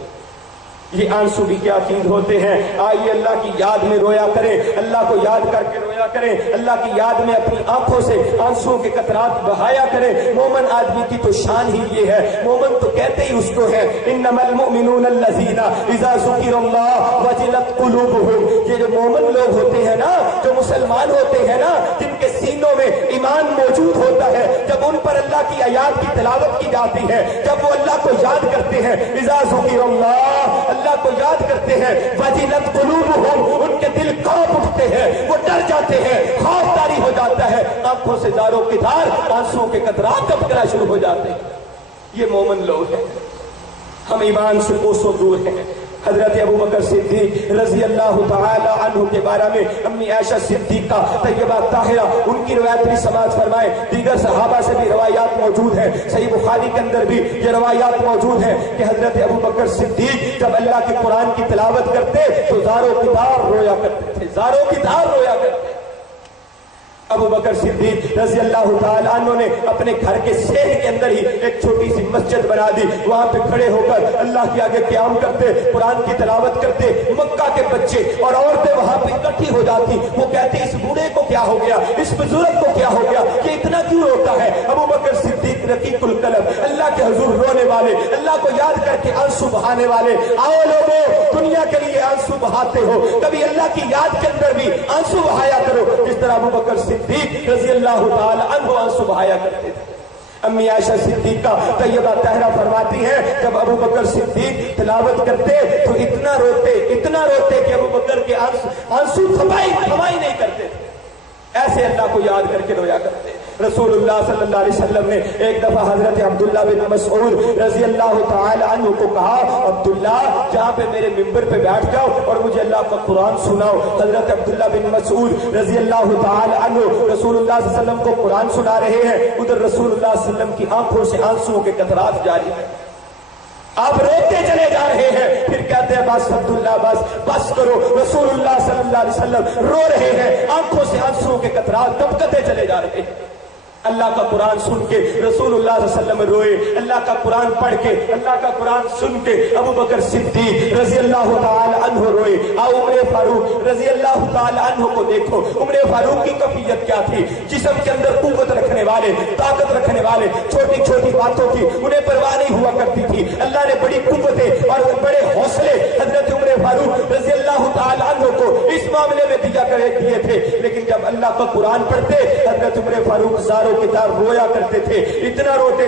یہ آنسو بھی کیا چیز ہوتے ہیں. آئیے اللہ کی یاد میں رویا کریں, اللہ کو یاد کر کے رویا کریں, اللہ کی یاد میں اپنی آنکھوں سے آنسو کے قطرات بہایا کریں. مومن آدمی کی تو شان ہی یہ ہے, مومن تو کہتے ہی اس کو ہے انما المؤمنون الذین اذا ذکر اللہ وجلت قلوبہم. یہ جو مومن لوگ ہوتے ہیں نا, جو مسلمان ہوتے ہیں نا, جن کے سینوں میں ایمان موجود ہوتا ہے, جب ان پر اللہ کی آیات کی تلاوت کی جاتی ہے, جب وہ اللہ کو یاد کرتے ہیں, اذا ذکر اللہ, اللہ کو یاد کرتے ہیں, وجلت قلوبہم, ان کے دل کانپ اٹھتے ہیں, وہ ڈر جاتے ہیں, خوف طاری ہو جاتا ہے, آنکھوں سے زاروں کی دھار, آنسوؤں کے قطرات ٹپکنا شروع ہو جاتے ہیں. یہ مومن لوگ ہیں. ہم ایمان سے کوسوں دور ہیں. حضرت ابو بکر صدیق رضی اللہ تعالی عنہ کے بارے میں امی عائشہ صدیقہ طیبہ طاہرہ ان کی روایت بھی سماعت فرمائے. دیگر صحابہ سے بھی روایات موجود ہیں, صحیح بخاری کے اندر بھی یہ روایات موجود ہیں کہ حضرت ابو بکر صدیق جب اللہ کے قرآن کی تلاوت کرتے تو زاروں کی دار رویا کرتے تھے, زاروں کی دار رویا کرتے. ابو بکر صدیق رضی اللہ تعالی عنہ نے اپنے گھر کے سہن کے اندر ہی ایک چھوٹی سی مسجد بنا دی. وہاں پہ کھڑے ہو کر اللہ کے آگے قیام کرتے, قرآن کی تلاوت کرتے. مکہ کے بچے اور عورتیں وہاں پہ اکٹھی ہو جاتی. وہ کہتے اس بوڑھے کو کیا ہو گیا, اس بزرگ کو کیا ہو گیا, کہ اتنا کیوں روتا ہے. ابو بکر صدیق رقیق القلب, اللہ کے حضور رونے والے, اللہ کو یاد کر کے آنسو بہانے والے. آؤ لوگوں, دنیا کے لیے آنسو بہاتے ہو, کبھی اللہ کی یاد کے اندر بھی آنسو بہایا کرو, جس طرح ابو بکر صدیق رضی اللہ تعالی عنہ آنسو بہایا کرتے تھے. امی عائشہ صدیقہ طیبہ طاہرہ فرماتی ہیں جب ابو بکر صدیق تلاوت کرتے تو اتنا روتے کہ ابو بکر کے آنسو تھمائی نہیں کرتے تھے. ایسے اللہ کو یاد کر کے رویا کرتے. رسول اللہ صلی اللہ علیہ وسلم نے ایک دفعہ حضرت عبداللہ بن مسعود رضی اللہ تعالی عنہ کو کہا, عبداللہ جہاں پہ میرے ممبر پہ بیٹھ جاؤ اور مجھے اللہ کا قرآن سناؤ. حضرت عبداللہ بن مسعود رضی اللہ تعالی عنہ رسول اللہ صلی اللہ علیہ وسلم کو قرآن سنا رہے ہیں, ادھر رسول اللہ صلی اللہ علیہ وسلم کی آنکھوں سے آنسوؤں کے قطرات جاری ہیں. آپ روتے چلے جا رہے ہیں, پھر کہتے ہیں بس عبداللہ بس کرو. رسول اللہ صلی اللہ علیہ وسلم رو رہے ہیں, آنکھوں سے آنسوؤں کے قطرات ٹپکتے چلے جا رہے ہیں. اللہ کا قرآن سن کے رسول اللہ صلی اللہ علیہ وسلم روئے, اللہ کا قرآن پڑھ کے, اللہ کا قرآن سن کے ابو بکر صدیق رضی اللہ تعالی عنہ روئے. آؤ عمر فاروق رضی اللہ تعالی عنہ کو دیکھو. عمر فاروق کی کیفیت کیا تھی, جسم کے اندر قوت رکھنے والے, طاقت رکھنے والے, چھوٹی چھوٹی باتوں کی انہیں پرواہ نہیں ہوا کرتی تھی. اللہ نے بڑی قوتیں اور بڑے حوصلے حضرت عمر فاروق رضی اللہ تعالی عنہ کو اس معاملے میں دیے تھے. لیکن جب اللہ کا قرآن پڑھتے حضرت عمر فاروق زاروں کی طرح رویا کرتے تھے, اتنا روتے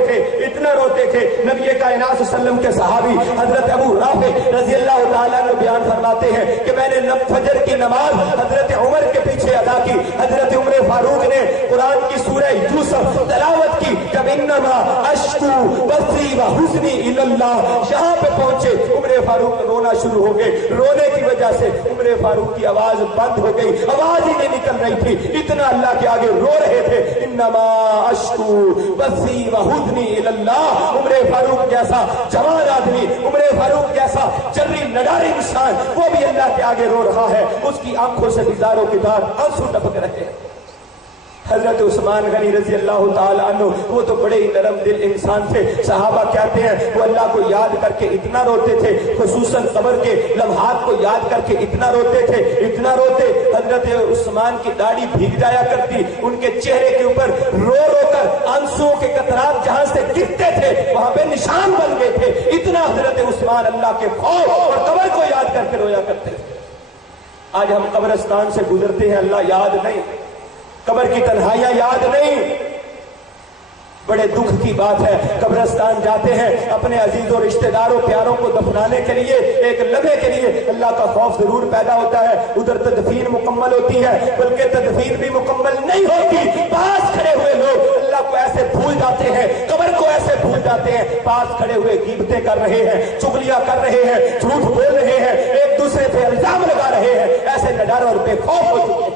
تھے. نبی کائنات صلی اللہ علیہ وسلم کے صحابی حضرت ابو رافع رضی اللہ تعالیٰ عنہ بیان فرماتے ہیں کہ میں نے فجر کی نماز حضرت عمر کے پیچھے ادا کی. حضرت عمر فاروق نے قرآن کی سورہ یوسف تلاوت کی. جب انما اشکو بثی و حزنی الی اللہ یہاں پہ پہنچے, عمر فاروق رونا شروع ہو گئے. رونے کی وجہ سے عمر فاروق کی آواز بند ہو گئی, آواز ہی نہیں نکل رہی تھی, اتنا اللہ کے آگے رو رہے تھے. انما اشکو بثی و حزنی الی اللہ. عمر فاروق جیسا جوان آدمی, عمر فاروق جیسا جری نڈاری انسان, وہ بھی اللہ کے آگے رو رہا ہے. اس کی آنکھوں سے زاروں کی دار آنسو ٹپک رہے ہیں. حضرت عثمان غنی رضی اللہ تعالی عنہ وہ تو بڑے ہی نرم دل انسان تھے. صحابہ کہتے ہیں وہ اللہ کو یاد کر کے اتنا روتے تھے, خصوصاً قبر کے لمحات کو یاد کر کے اتنا روتے تھے. حضرت عثمان کی داڑھی بھیگ جایا کرتی, ان کے چہرے کے اوپر رو کر آنسوؤں کے قطرات جہاں سے گرتے تھے وہاں پہ نشان بن گئے تھے. اتنا حضرت عثمان اللہ کے خوف اور قبر کو یاد کر کے رویا کرتے تھے. آج ہم قبرستان سے گزرتے ہیں, اللہ یاد نہیں, قبر کی تنہائیاں یاد نہیں. بڑے دکھ کی بات ہے, قبرستان جاتے ہیں اپنے عزیزوں رشتہ داروں پیاروں کو دفنانے کے لیے, ایک لمحے کے لیے اللہ کا خوف ضرور پیدا ہوتا ہے. ادھر تدفین مکمل ہوتی ہے, بلکہ تدفین بھی مکمل نہیں ہوتی. پاس کھڑے ہوئے لوگ اللہ کو ایسے بھول جاتے ہیں, قبر کو ایسے بھول جاتے ہیں. پاس کھڑے ہوئے غیبتیں کر رہے ہیں, چغلیاں کر رہے ہیں, جھوٹ بول رہے ہیں, ایک دوسرے پہ الزام لگا رہے ہیں. ایسے نڈر اور بے خوف ہو چکے ہیں.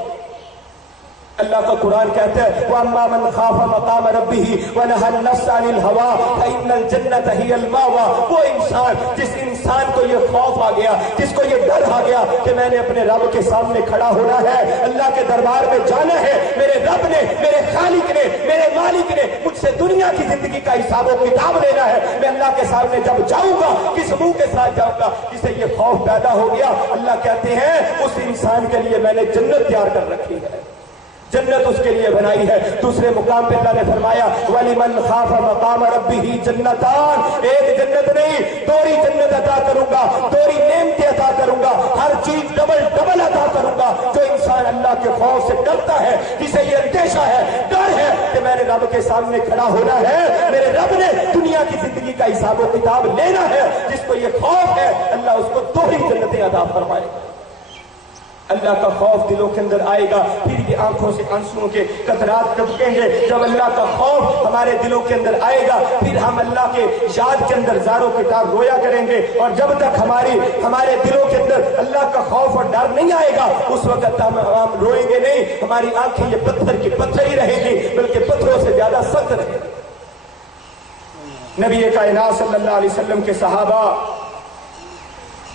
اللہ کا قرآن کہتا ہے وَأَمَّا مَنْ خَافَ مَقَامَ رَبِّهِ وَنَهَى النَّفْسَ عَنِ الْهَوَىٰ فَإِنَّ الْجَنَّةَ هِيَ الْمَأْوَىٰ. وہ انسان جس انسان کو یہ خوف آ گیا, جس کو یہ ڈر آ گیا کہ میں نے اپنے رب کے سامنے کھڑا ہونا ہے, اللہ کے دربار میں جانا ہے, میرے رب نے, میرے خالق نے, میرے مالک نے مجھ سے دنیا کی زندگی کا حساب و کتاب لینا ہے, میں اللہ کے سامنے جب جاؤں گا کس منہ کے ساتھ جاؤں گا. جسے یہ خوف پیدا ہو گیا, اللہ کہتے ہیں اس انسان کے لیے میں نے جنت تیار کر رکھی ہے, جنت اس کے لیے بنائی ہے. دوسرے مقام پہ اللہ نے فرمایا وَلِمَنْ خَافَ مَقَامَ رَبِّهِ جَنَّتَانِ, ایک جنت نہیں دوری جنت عطا کروں گا, دوری نعمتیں عطا کروں گا, ہر چیز ڈبل ڈبل عطا کروں گا. جو انسان اللہ کے خوف سے ڈرتا ہے, جسے یہ اندیشہ ہے, ڈر ہے کہ میں نے رب کے سامنے کھڑا ہونا ہے, میرے رب نے دنیا کی زندگی کا حساب و کتاب لینا ہے, جس کو یہ خوف ہے اللہ اس کو دوہری جنتیں عطا فرمائے گا. اللہ کا خوف دلوں کے اندر آئے گا, پھر یہ آنکھوں سے آنسوؤں کے قطرات ٹپکیں گے. جب اللہ کا خوف ہمارے دلوں کے اندر آئے گا, پھر ہم اللہ کے یاد کے اندر زاروں کتاب رویا کریں گے. اور جب تک ہمارے دلوں کے اندر اللہ کا خوف اور ڈر نہیں آئے گا, اس وقت ہم روئیں گے نہیں, ہماری آنکھیں یہ پتھر کی پتھر ہی رہیں گی, بلکہ پتھروں سے زیادہ سخت رہیں گی. نبی کائنات صلی اللہ علیہ وسلم کے صحابہ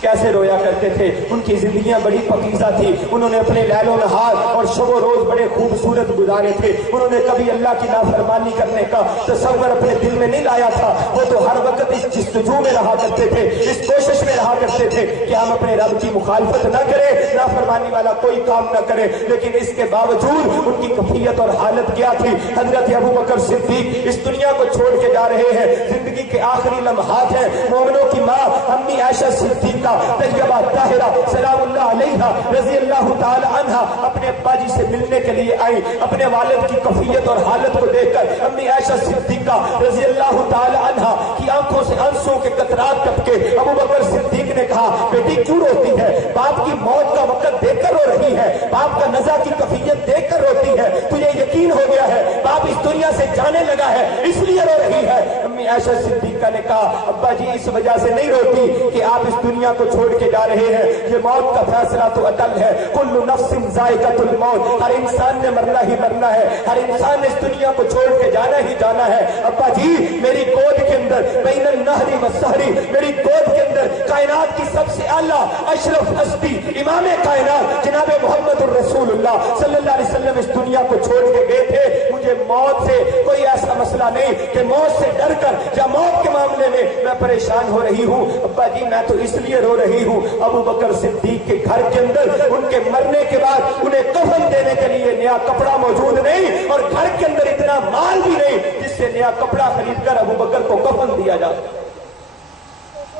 کیسے رویا کرتے تھے, ان کی زندگیاں بڑی پاکیزہ تھی, انہوں نے اپنے لیل و نہار اور شب و روز بڑے خوبصورت گزارے تھے. انہوں نے کبھی اللہ کی نافرمانی کرنے کا تصور اپنے دل میں نہیں لایا تھا. وہ تو ہر وقت اس جستجو میں رہا کرتے تھے, اس کوشش میں رہا کرتے تھے کہ ہم اپنے رب کی مخالفت نہ کریں, نافرمانی والا کوئی کام نہ کریں. لیکن اس کے باوجود ان کی کیفیت اور حالت کیا تھی. حضرت ابوبکر صدیق اس دنیا کو چھوڑ کے جا رہے ہیں, زندگی کے آخری لمحات ہیں. مومنوں کی ماں امی عائشہ صدیقہ طیبہ طاہرہ سلام اللہ علیہا رضی اللہ تعالی عنہا اپنے ابا جی سے ملنے کے لیے آئی. اپنے والد کی کیفیت اور حالت کو دیکھ کر امی عائشہ صدیقہ رضی اللہ تعالی عنہا کی آنکھوں سے آنسوں کے قطرات ٹپکے. ابوبکر صدیق نے کہا بیٹی کیوں روتی ہے, باپ کی موت کا وقت دیکھ کر رو رہی ہے, باپ کا نزا کی کیفیت دیکھ کر روتی ہے, تجھے یقین ہو گیا ہے باپ اس دنیا سے جانے لگا ہے اس لیے رو رہی ہے. امی عائشہ صدیقہ نے کہا ابا جی اس وجہ سے نہیں روتی کہ آپ اس دنیا کو چھوڑ کے جا رہے ہیں, یہ موت کا فیصلہ تو اٹل ہے. کل نفس ذائقۃ الموت, ہر انسان نے مرنا ہی مرنا ہے, ہر انسان نے اس دنیا کو چھوڑ کے جانا ہی جانا ہے. ابا جی میری گود کے اندر بین النہر والسحر, میری گود کے اندر کائنات کی سب سے اعلیٰ اشرف ہستی امام کائنات جناب محمد الرسول اللہ صلی اللہ علیہ وسلم اس دنیا کو چھوڑ کے گئے تھے. مجھے موت سے کوئی ایسا مسئلہ نہیں کہ موت سے ڈر کر یا موت کے معاملے میں پریشان ہو رہی ہوں. ابا جی میں تو اس لیے رو رہی ہوں, ابو بکر صدیق کے گھر کے اندر ان کے مرنے کے بعد انہیں کفن دینے کے لیے نیا کپڑا موجود نہیں, اور گھر کے اندر اتنا مال بھی نہیں جس سے نیا کپڑا خرید کر ابو بکر کو کفن دیا جاتا.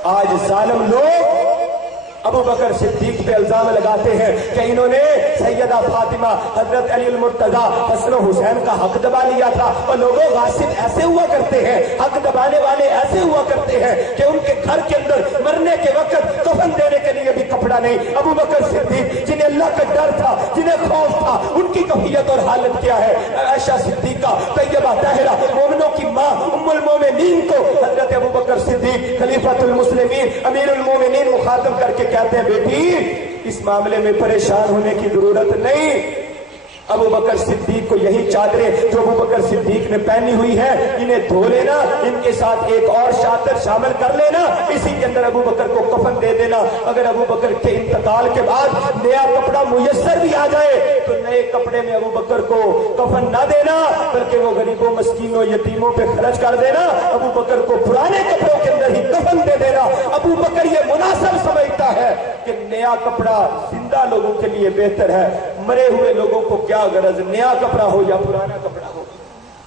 آج ظالم لوگ ابو بکر صدیق پہ الزام لگاتے ہیں کہ انہوں نے سیدہ فاطمہ, حضرت علی المرتضیٰ, حسن و حسین کا حق دبا لیا تھا. اور لوگوں غاصب ایسے ہوا کرتے ہیں, حق دبانے والے ایسے ہوا کرتے ہیں کہ ان کے گھر کے اندر مرنے کے وقت کفن دینے کے لیے بھی کپڑا نہیں. ابو بکر صدیق جنہیں اللہ کا ڈر تھا, جنہیں خوف تھا, ان کی کیفیت اور حالت کیا ہے. عائشہ صدیقہ طیبہ طاہرہ مومنوں کی ماں ام المومنین کو حضرت ابو بکر صدیق خلیفۃ المسلمین امیر المومنین مخاطب کر کے کہتے ہیں بیٹی اس معاملے میں پریشان ہونے کی ضرورت نہیں. ابو بکر صدیق کو یہی چادریں جو ابو بکر صدیق نے پہنی ہوئی ہے انہیں دھو لینا, ان کے ساتھ ایک اور چادر شامل کر لینا, اسی کے اندر ابو بکر کو کفن دے دینا. اگر ابو بکر کے انتقال کے بعد نیا کپڑا میسر بھی آ جائے تو نئے کپڑے میں ابو بکر کو کفن نہ دینا, بلکہ وہ غریبوں مسکینوں یتیموں پہ خرچ کر دینا. ابو بکر کو پرانے کپڑوں کے اندر ہی کفن دے دینا. ابو بکر یہ مناسب سمجھتا ہے کہ نیا کپڑا زندہ لوگوں کے لیے بہتر ہے, مرے ہوئے لوگوں کو کیا غرض نیا کپڑا ہو یا پرانا کپڑا ہو.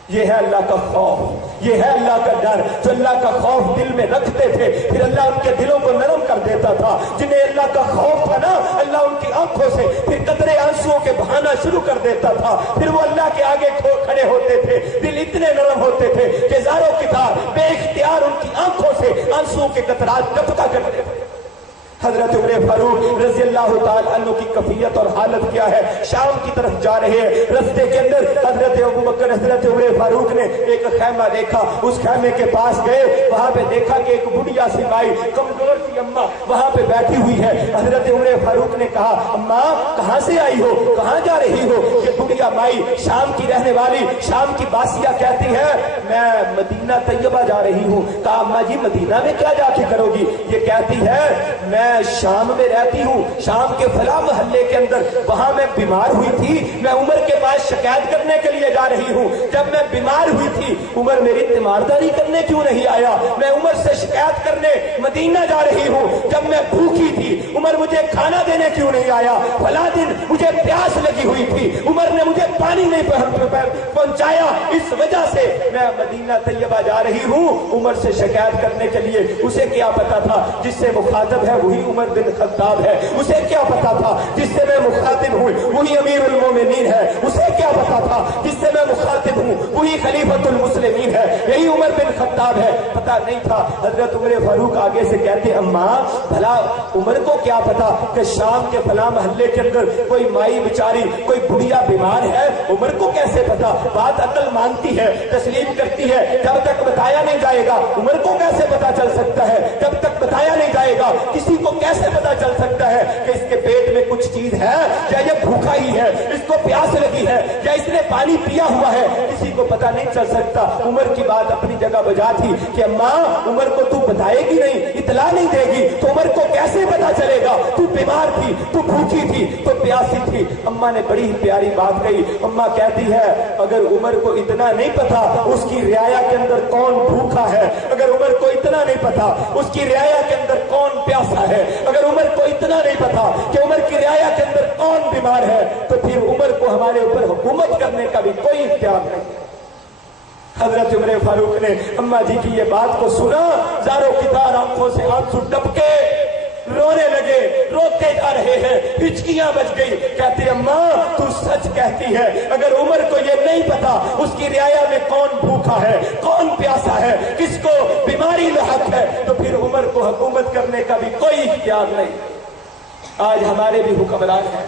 یہ ہے اللہ کا خوف, یہ ہے اللہ کا ڈر. جو اللہ کا خوف دل میں رکھتے تھے پھر اللہ ان کے دلوں کو نرم کر دیتا تھا. جنہیں اللہ کا خوف تھا نا, اللہ ان کی آنکھوں سے پھر قطرے آنسوؤں کے بہانا شروع کر دیتا تھا. پھر وہ اللہ کے آگے کھڑے ہوتے تھے, دل اتنے نرم ہوتے تھے کہ زاروں کی طرح بے اختیار ان کی آنکھوں سے آنسوؤں کے قطرات ٹپکا کرتے تھے. حضرت عمر فاروق رضی اللہ تعالیٰ عنہ کی کیفیت اور حالت کیا ہے؟ شام کی طرف جا رہے ہیں، رستے کے اندر حضرت ابو بکر حضرت عمر فاروق نے ایک خیمہ دیکھا، اس خیمے کے پاس گئے، وہاں پہ دیکھا کہ ایک بڑھیا سی مائی کمزور سی اماں وہاں پہ بیٹھی ہوئی ہے۔ حضرت عمر فاروق نے کہا اماں کہاں سے آئی ہو، کہاں جا رہی ہو؟ یہ بڑھیا مائی شام کی رہنے والی، شام کی باسیہ کہتی ہے میں مدینہ طیبہ جا رہی ہوں۔ کہا اماں جی مدینہ میں کیا جا کے کرو گی؟ یہ کہتی ہے میں شام میں رہتی ہوں، شام کے فلاں محلے کے اندر، وہاں میں بیمار ہوئی تھی، میں عمر کے پاس شکایت کرنے کے لیے جا رہی ہوں۔ جب میں بیمار ہوئی تھی عمر میری تیمارداری کرنے کیوں نہیں آیا؟ میں عمر سے شکایت کرنے مدینہ جا رہی ہوں۔ جب میں بھوکی تھی عمر مجھے کھانا دینے کیوں نہیں آیا؟ فلاں دن مجھے پیاس لگی ہوئی تھی، عمر نے مجھے پانی نہیں پہنچایا، اس وجہ سے میں مدینہ طیبہ جا رہی ہوں عمر سے شکایت کرنے کے لیے۔ اسے کیا پتا تھا جس سے مخاطب ہے وہی عمر بن خطاب ہے؟ اسے کیا پتا تھا جس سے میں مخاطب ہوں وہی امیر المومنین ہے؟ اسے کیا پتا تھا جس سے میں مخاطب ہوں وہی خلیفۃ المسلمین ہے، یہی عمر بن خطاب ہے؟ پتا نہیں تھا۔ حضرت عمر فاروق آگے سے کہتے اماں بھلا عمر کو کیا پتا کہ شام کے فلاں محلے کے اندر کوئی مائی بیچاری کوئی بڑھیا بیمار ہے؟ عمر کو کیسے پتا؟ بات عقل مانتی ہے، تسلیم کرتی ہے، جب تک بتایا نہیں جائے گا عمر کو کیسے پتا چل سکتا ہے؟ جب تک بتایا نہیں جائے گا کسی کو کیسے پتا چل سکتا ہے کہ اس کے پیٹ میں کچھ چیز ہے یا یہ بھوکا ہی ہے، اس کو پیاس لگی ہے یا اس نے پانی پیا ہوا ہے؟ کسی کو پتا نہیں چل سکتا۔ عمر کی بات اپنی جگہ بجا تھی کہ ماں عمر کو تو بتائے گی نہیں، اطلاع نہیں دے گی تو عمر کو کیسے پتا چلے گا؟ تو بیمار تھی، تو بھوکی تھی، تو پیاسی تھی۔ اماں نے بڑی پیاری بات کہی۔ اماں کہتی ہے اگر عمر کو اتنا نہیں پتا اس کی رعایا کے اندر کون بھوکا ہے، اگر عمر کو اتنا نہیں پتا اس کی رعایا کے اندر کون پیاسا ہے، اگر عمر کو اتنا نہیں پتا کہ عمر کی رعایا کے اندر کون بیمار ہے، تو پھر عمر کو ہمارے اوپر حکومت کرنے کا بھی کوئی اختیار نہیں۔ حضرت عمر فاروق نے اماں جی کی یہ بات کو سنا، زاروں کی دار آنکھوں سے آنسو ٹپکے، رونے لگے، روتے جا رہے ہیں، ہچکیاں بج گئی۔ کہتے اماں تو سچ کہتی ہے، اگر عمر کو یہ نہیں پتا اس کی رعایا میں کون بھوکا ہے، کون پیاسا ہے، کس کو بیماری لاحق ہے، تو پھر عمر کو حکومت کرنے کا بھی کوئی اختیار نہیں۔ آج ہمارے بھی حکمران ہیں،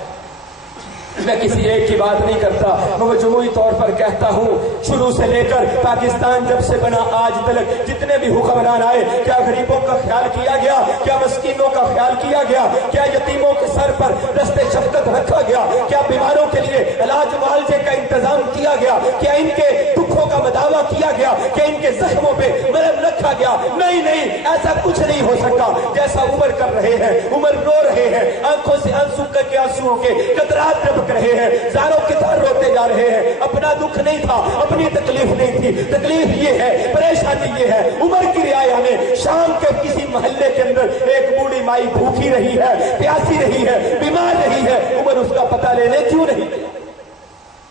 میں کسی ایک کی بات نہیں کرتا، میں مجموعی طور پر کہتا ہوں شروع سے لے کر پاکستان جب سے بنا آج تک جتنے بھی حکمران آئے، کیا غریبوں کا خیال کیا گیا؟ کیا مسکینوں کا خیال کیا گیا؟ کیا یتیموں کے سر پر دست شفقت رکھا گیا؟ کیا بیماروں کے لیے علاج معالجے کا انتظام کیا گیا؟ کیا ان کے دکھوں کا مداوع کیا گیا؟ کیا ان کے زخموں پہ مرہم رکھا گیا؟ نہیں نہیں، ایسا کچھ نہیں ہو سکا جیسا عمر کر رہے ہیں۔ عمر رو رہے ہیں، آنکھوں سے آنسو کے آنسوؤں کے قطرات رہے ہیں، زاروں کی طرح روتے جا رہے ہیں۔ اپنا دکھ نہیں تھا، اپنی تکلیف نہیں تھی، تکلیف یہ ہے، پریشانی یہ ہے، عمر کی رعایا میں شام کے کسی محلے کے اندر ایک بوڑھی مائی بھوکی رہی ہے، پیاسی رہی ہے، بیمار رہی ہے، عمر اس کا پتہ لینے کیوں نہیں؟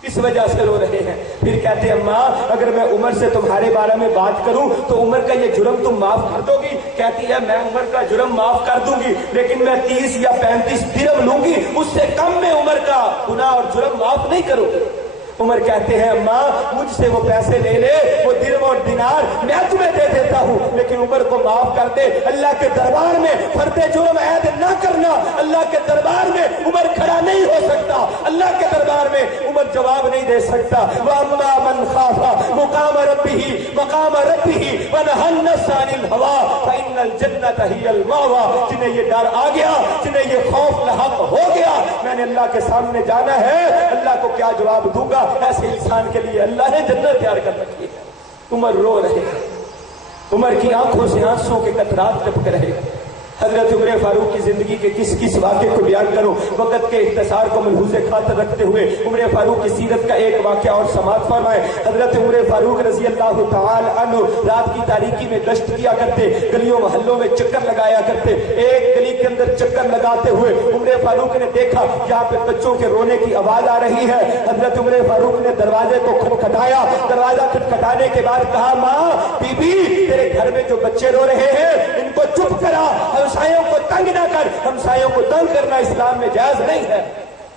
اس وجہ سے رو رہے ہیں۔ پھر کہتے ہیں اماں اگر میں عمر سے تمہارے بارے میں بات کروں تو عمر کا یہ جرم تم معاف کر دو گی؟ کہتی ہے میں عمر کا جرم معاف کر دوں گی لیکن میں 30 یا 35 درہم لوں گی، اس سے کم میں عمر کا گناہ اور جرم معاف نہیں کروں گی۔ عمر کہتے ہیں اماں مجھ سے وہ پیسے لے لے، وہ درہم اور دینار میں تمہیں دے دیتا ہوں، لیکن عمر کو معاف کر دے۔ اللہ کے دربار میں فرد جرم عید نہ کرنا، اللہ کے دربار میں عمر کھڑا نہیں ہو سکتا، اللہ کے دربار میں عمر جواب نہیں دے سکتا۔ وَأَمَّا مَنْ خَافَ مُقَامَ رَبِّهِ مَقَامَ رَبِّهِ وَنَهَى النَّفْسَ عَنِ الْهَوَىٰ فَإِنَّ الْجَنَّةَ هِيَ الْمَأْوَىٰ، جنہیں یہ ڈر آ گیا، جنہیں یہ خوف لاحق ہو گیا میں نے اللہ کے سامنے جانا ہے، اللہ کو کیا جواب دوں گا؟ ایسے انسان کے لیے اللہ نے جنت تیار کر رکھی ہے۔ عمر رو رہے ہیں، عمر کی آنکھوں سے آنسوں کے قطرات ٹپک رہے ہیں۔ حضرت عمر فاروق کی زندگی کے کس واقعے کو بیان کروں؟ وقت کے اختصار کو ملحوظ خاطر رکھتے ہوئے عمر فاروق کی سیرت کا ایک واقعہ اور سماعت فرمائیں۔ حضرت عمر فاروق رضی اللہ تعالی عنہ رات کی تاریکی میں گشت کیا کرتے، گلیوں محلوں میں چکر لگایا کرتے۔ ایک گلی کے اندر چکر لگاتے ہوئے عمر فاروق نے دیکھا جہاں پہ بچوں کے رونے کی آواز آ رہی ہے۔ حضرت عمر فاروق نے دروازے کو کھٹکھٹایا، دروازہ کھٹکھٹانے کے بعد کہا ماں بی بی تیرے گھر میں جو بچے رو رہے ہیں ان کو چپ کرا، ہمسایوں کو تنگ نہ کر، ہمسایوں کو تنگ کرنا اسلام میں جائز نہیں ہے۔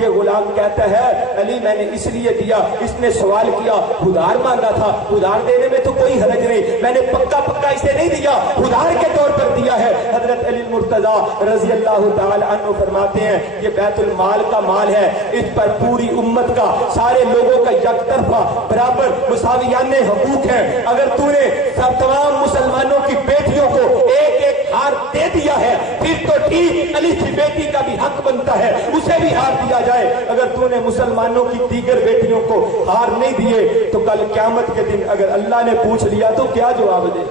یہ غلام کہتا ہے علی میں نے اس لیے دیا، اس نے سوال کیا، ادھار مانگا تھا، ادھار دینے میں تو کوئی حرج نہیں، میں نے پکا اسے نہیں دیا، ادھار کے طور پر دیا ہے۔ حضرت علی مرتضی رضی اللہ تعالی عنہ فرماتے ہیں یہ بیت المال کا مال ہے، اس پر پوری امت کا، سارے لوگوں کا یک طرفہ برابر مساویانہ حقوق ہیں۔ اگر تو نے سب تمام مسلمانوں کی بیٹیوں کو ایک ایک ہار دے دیا ہے پھر تو ٹھیک، علی کی بیٹی کا بھی حق بنتا ہے اسے بھی ہار دیا جائے۔ اگر تو نے مسلمانوں کی دیگر بیٹیوں کو ہار نہیں دیے تو کل قیامت کے دن اگر اللہ نے پوچھ لیا تو کیا جواب دے؟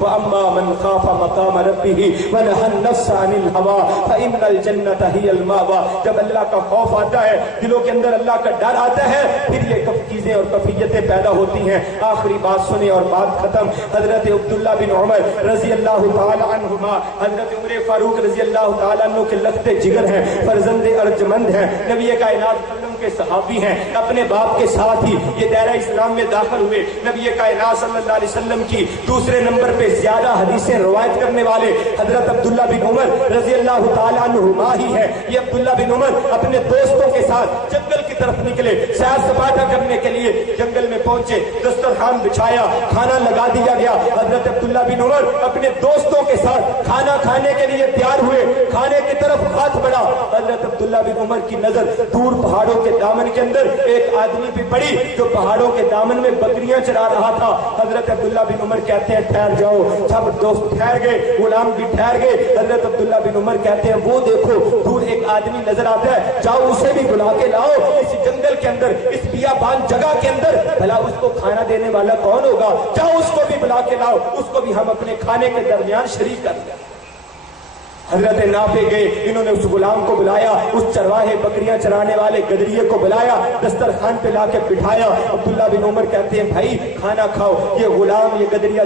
وَأَمَّا مَنْ خَافَ مَقَامَ رَبِّهِ وَنَهَى النَّفْسَ عَنِ الْهَوَىٰ فَإِنَّ الْجَنَّةَ هِيَ الْمَأْوَىٰ۔ جب اللہ کا خوف آتا ہے، دلوں کے اندر اللہ کا ڈر آتا ہے، پھر یہ چیزیں اور کیفیتیں پیدا ہوتی ہیں۔ آخری بات سنیں اور بات ختم۔ حضرت عبداللہ بن عمر رضی اللہ تعالی عنہما، حضرت عمر فاروق رضی اللہ تعالی عنہ کے لخت جگر ہیں، فرزند ارجمند ہیں، نبی کائنات کے صحابی ہیں، اپنے باپ کے ساتھ ہی یہ دائرہ اسلام میں داخل ہوئے۔ نبی کائنات صلی اللہ علیہ وسلم کی دوسرے نمبر پہ زیادہ حدیثیں روایت کرنے والے حضرت عبداللہ بن عمر رضی اللہ تعالی عنہما ہی ہیں۔ یہ عبداللہ بن عمر اپنے دوستوں کے ساتھ جنگل کی طرف نکلے، سیر سپاٹا کرنے کے لیے جنگل میں پہنچے، دسترخوان بچھایا، کھانا لگا دیا گیا۔ حضرت عبداللہ بن عمر اپنے دوستوں کے ساتھ کھانا کھانے کے لیے تیار ہوئے، کھانے کی طرف ہاتھ بڑھا۔ حضرت عبداللہ بن عمر کی نظر دور پہاڑوں کے دامن کے اندر ایک آدمی بھی پڑی جو پہاڑوں کے دامن میں بکریاں چرا رہا تھا۔ حضرت عبداللہ بن عمر کہتے ہیں ٹھہر جاؤ، سب دوست ٹھہر گئے، غلام بھی ٹھہر گئے۔ حضرت عبداللہ بن عمر کہتے ہیں وہ دیکھو دور ایک آدمی نظر آتا ہے، جاؤ اسے بھی بلا کے لاؤ، اس جنگل کے اندر، اس بیابان جگہ کے اندر بھلا اس کو کھانا دینے والا کون ہوگا، جاؤ اس کو بھی بلا کے لاؤ، اس کو بھی ہم اپنے کھانے کے درمیان شریک کر دیں۔ حضرت نافع گئے، انہوں نے اس غلام کو بلایا، اس چرواہے بکریاں چرانے والے گدریے کو بلایا، دسترخوان پہ لا کے بٹھایا۔ عبداللہ بن عمر کہتے ہیں بھائی کھانا کھاؤ، یہ غلام یہ گدریاں